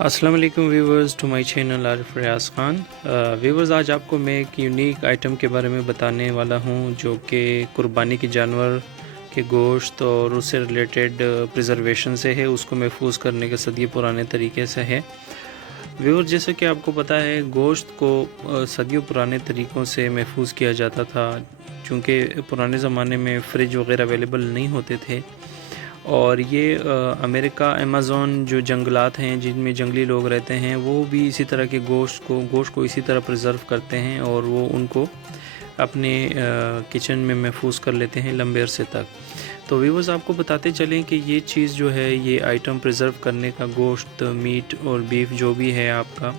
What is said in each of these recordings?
السلام علیکم viewers to my channel Arif Riaz Khan. Viewers, آج آپ کو میں ایک یونیک آئٹم کے بارے میں بتانے والا ہوں جو کہ قربانی کے جانور کے گوشت اور اس سے ریلیٹڈ پریزرویشن سے ہے، اس کو محفوظ کرنے کے صدیوں پرانے طریقے سے ہے۔ ویورز، جیسا کہ آپ کو پتہ ہے، گوشت کو صدیوں پرانے طریقوں سے محفوظ کیا جاتا تھا، چونکہ پرانے زمانے میں فریج وغیرہ اویلیبل نہیں ہوتے تھے، اور یہ امریکہ ایمیزون جو جنگلات ہیں جن میں جنگلی لوگ رہتے ہیں، وہ بھی اسی طرح کے گوشت کو اسی طرح پریزرو کرتے ہیں اور وہ ان کو اپنے کچن میں محفوظ کر لیتے ہیں لمبے عرصے تک۔ تو ویورز، آپ کو بتاتے چلیں کہ یہ چیز جو ہے، یہ آئٹم پریزرو کرنے کا، گوشت، میٹ اور بیف جو بھی ہے آپ کا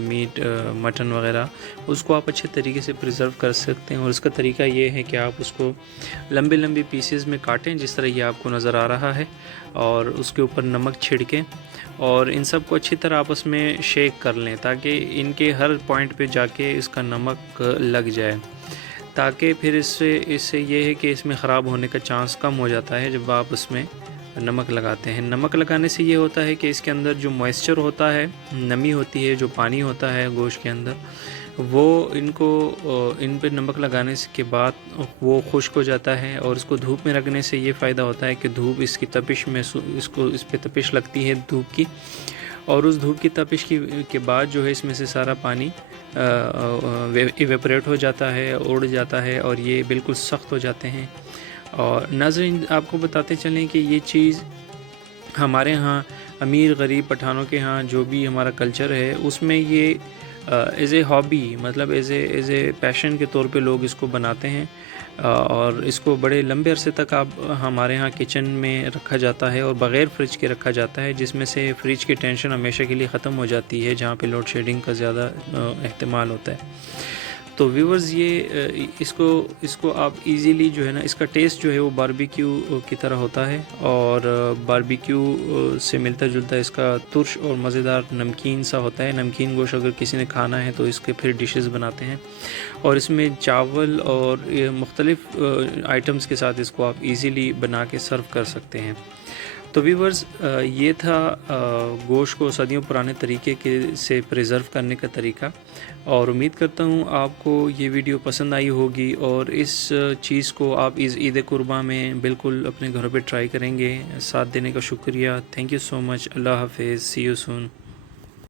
میٹ، مٹن وغیرہ، اس کو آپ اچھے طریقے سے پریزرو کر سکتے ہیں۔ اور اس کا طریقہ یہ ہے کہ آپ اس کو لمبے لمبے پیسز میں کاٹیں، جس طرح یہ آپ کو نظر آ رہا ہے، اور اس کے اوپر نمک چھڑکیں اور ان سب کو اچھی طرح آپس میں شیک کر لیں تاکہ ان کے ہر پوائنٹ پہ جا کے اس کا نمک لگ جائے، تاکہ پھر اس سے یہ ہے کہ اس میں خراب ہونے کا چانس کم ہو جاتا ہے جب آپ اس میں نمک لگاتے ہیں۔ نمک لگانے سے یہ ہوتا ہے کہ اس کے اندر جو موئسچر ہوتا ہے، نمی ہوتی ہے، جو پانی ہوتا ہے گوشت کے اندر، وہ ان پہ نمک لگانے کے بعد وہ خشک ہو جاتا ہے، اور اس کو دھوپ میں رکھنے سے یہ فائدہ ہوتا ہے کہ دھوپ اس کی تپش میں اس پہ تپش لگتی ہے دھوپ کی، اور اس دھوپ کی تپش کے بعد جو ہے اس میں سے سارا پانی ایویپوریٹ ہو جاتا ہے، اڑ جاتا ہے، اور یہ بالکل سخت ہو جاتے ہیں۔ اور ناظرین، آپ کو بتاتے چلیں کہ یہ چیز ہمارے ہاں امیر غریب پٹھانوں کے ہاں جو بھی ہمارا کلچر ہے، اس میں یہ ایز اے ہابی، مطلب ایز اے پیشن کے طور پہ لوگ اس کو بناتے ہیں، اور اس کو بڑے لمبے عرصے تک ہمارے ہاں کچن میں رکھا جاتا ہے اور بغیر فریج کے رکھا جاتا ہے، جس میں سے فریج کی ٹینشن ہمیشہ کے لیے ختم ہو جاتی ہے جہاں پہ لوڈ شیڈنگ کا زیادہ احتمال ہوتا ہے۔ تو ویورز، یہ اس کو آپ ایزیلی جو ہے نا، اس کا ٹیسٹ جو ہے وہ باربیکیو کی طرح ہوتا ہے، اور باربیکیو سے ملتا جلتا اس کا ترش اور مزیدار نمکین سا ہوتا ہے۔ نمکین گوشت اگر کسی نے کھانا ہے تو اس کے پھر ڈشز بناتے ہیں، اور اس میں چاول اور مختلف آئٹمز کے ساتھ اس کو آپ ایزیلی بنا کے سرو کر سکتے ہیں۔ تو ویورز، یہ تھا گوشت کو صدیوں پرانے طریقے سے پریزرو کرنے کا طریقہ، اور امید کرتا ہوں آپ کو یہ ویڈیو پسند آئی ہوگی، اور اس چیز کو آپ عید قرباں میں بالکل اپنے گھروں پہ ٹرائی کریں گے۔ ساتھ دینے کا شکریہ، تھینک یو سو مچ، اللہ حافظ، سی یو سون۔